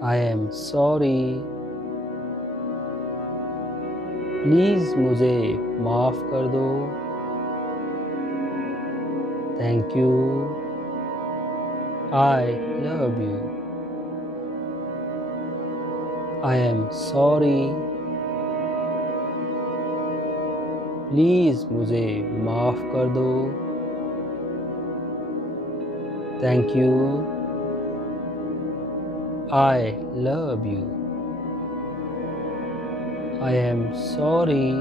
I am sorry. Please मुझे माफ़ कर दो। Thank you. I love you. I am sorry. Please मुझे माफ़ कर दो। Thank you. I love you. I am sorry.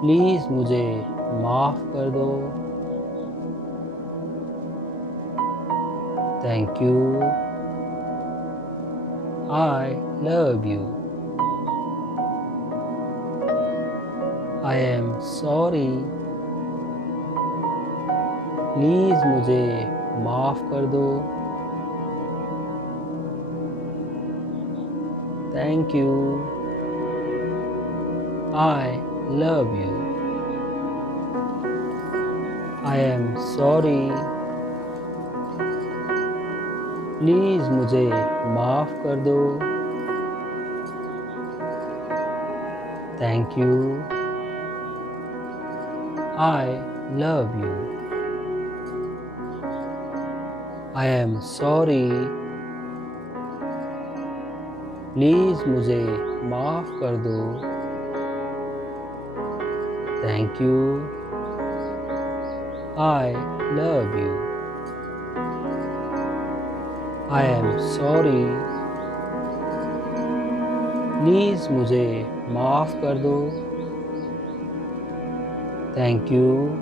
Please मुझे माफ़ कर दो। Thank you. I love you. I am sorry. Please मुझे माफ़ कर दो। Thank you. I love you. I am sorry. Please मुझे माफ़ कर दो। Thank you. I love you. I am sorry. Please मुझे माफ़ कर दो। Thank you. I love you. I am sorry. Please मुझे माफ़ कर दो। Thank you.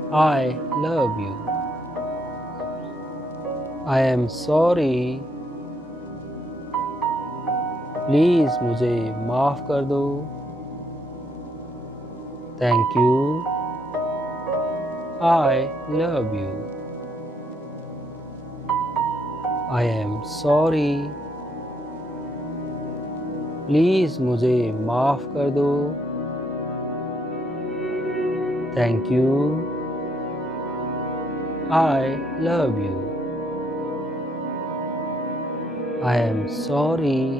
I love you. I am sorry. Please मुझे माफ़ कर दो। Thank you. I love you. I am sorry. Please मुझे माफ़ कर दो। Thank you. I love you. I am sorry.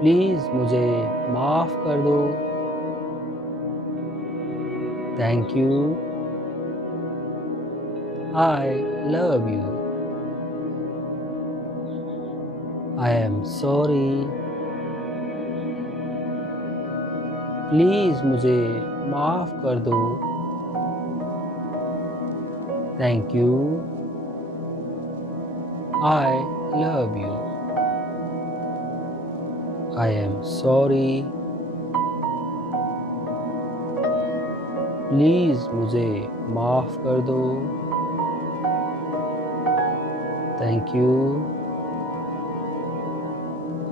Please मुझे माफ़ कर दो। Thank you. I love you. I am sorry. Please मुझे माफ़ कर दो। Thank you. I love you. I am sorry. Please मुझे माफ़ कर दो। Thank you. I love you. I am sorry. Please मुझे माफ़ कर दो। Thank you.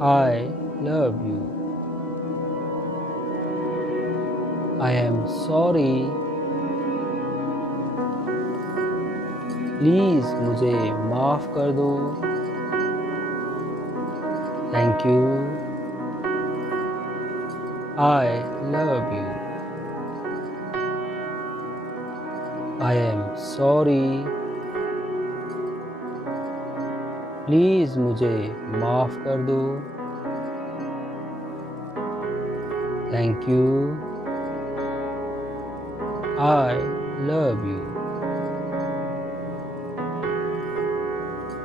I love you. I am sorry. Please मुझे माफ़ कर दो। Thank you. I love you. I am sorry. Please मुझे माफ़ कर दो। Thank you. I love you.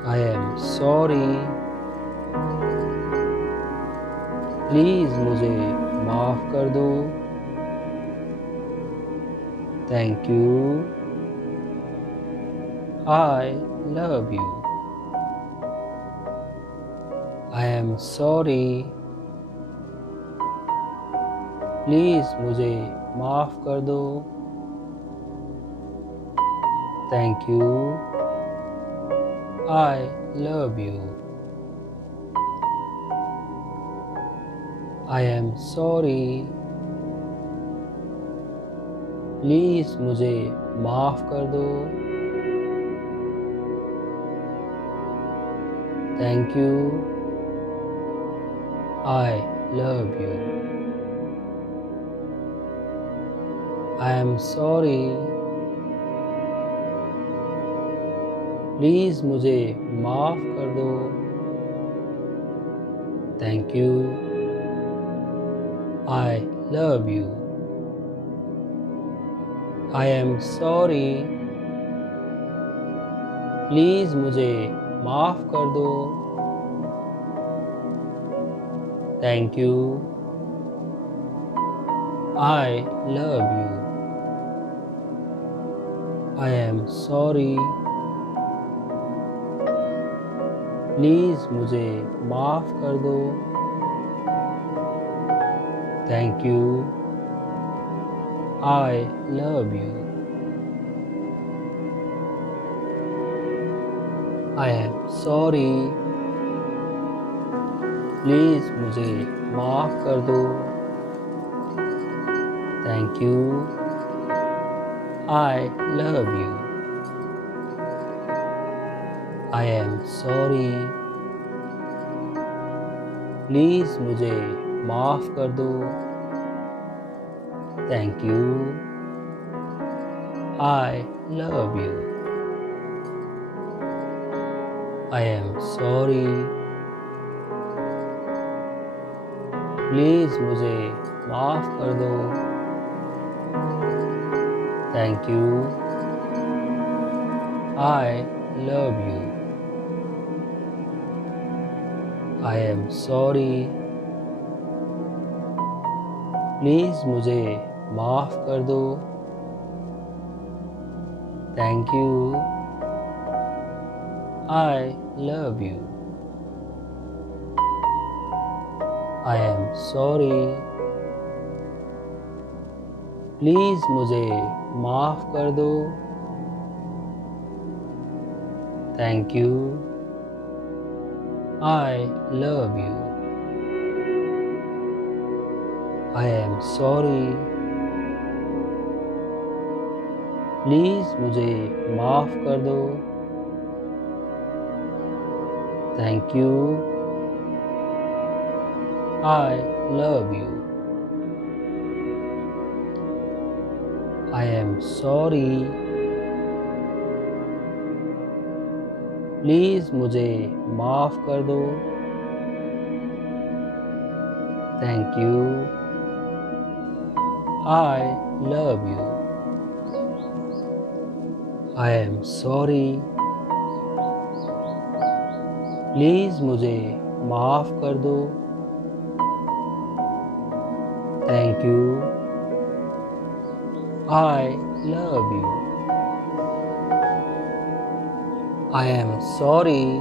I am sorry. Please मुझे माफ़ कर दो। Thank you. I love you. I am sorry. Please मुझे माफ़ कर दो। Thank you. I love you. I am sorry. Please मुझे माफ़ कर दो। Thank you. I love you. I am sorry. Please मुझे माफ़ कर दो। Thank you. I love you. I am sorry. Please मुझे माफ़ कर दो। Thank you. I love you. I am sorry. Please मुझे माफ़ कर दो। Thank you. I love you. I am sorry. Please मुझे माफ़ कर दो। Thank you. I love you. I am sorry. Please मुझे माफ़ कर दो। Thank you. I love you. I am sorry. Please मुझे माफ़ कर दो। Thank you. I love you. I am sorry. Please मुझे माफ़ कर दो। Thank you. I love you. I am sorry. Please मुझे माफ़ कर दो। Thank you. I love you. I am sorry. Please मुझे माफ़ कर दो। Thank you. I love you. I am sorry. Please मुझे माफ़ कर दो। Thank you. I love you. I am sorry. Please मुझे माफ़ कर दो। Thank you. I love you. I am sorry.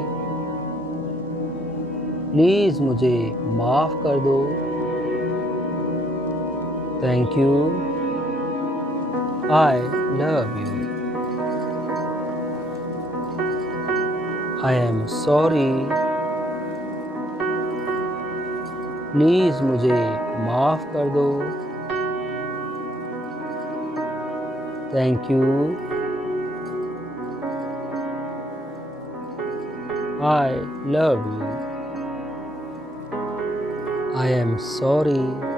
Please मुझे माफ़ कर दो। Thank you. I love you. I am sorry. Please मुझे माफ़ कर दो। Thank you. I love you. I am sorry.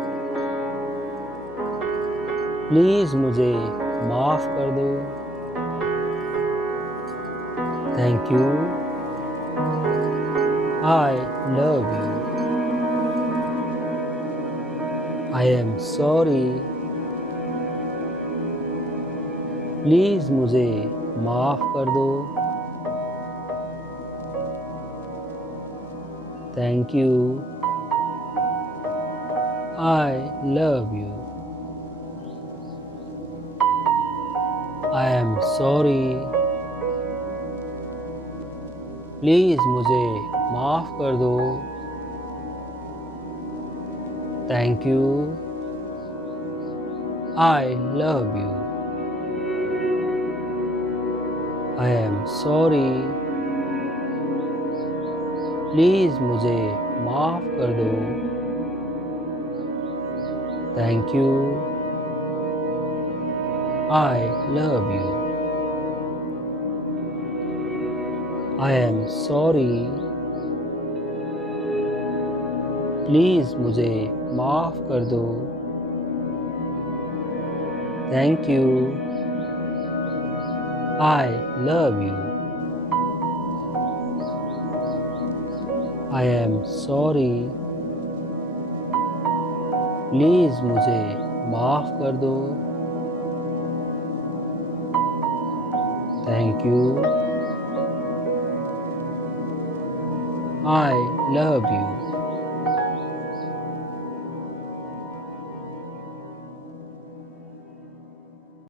Please मुझे माफ़ कर दो। Thank you. I love you. I am sorry. Please मुझे माफ़ कर दो। Thank you. I love you. I am sorry. Please मुझे माफ़ कर दो। Thank you. I love you. I am sorry. Please मुझे माफ़ कर दो। Thank you. I love you. I am sorry. Please मुझे माफ़ कर दो। Thank you. I love you. I am sorry, please मुझे माफ़ कर दो। Thank you, I love you.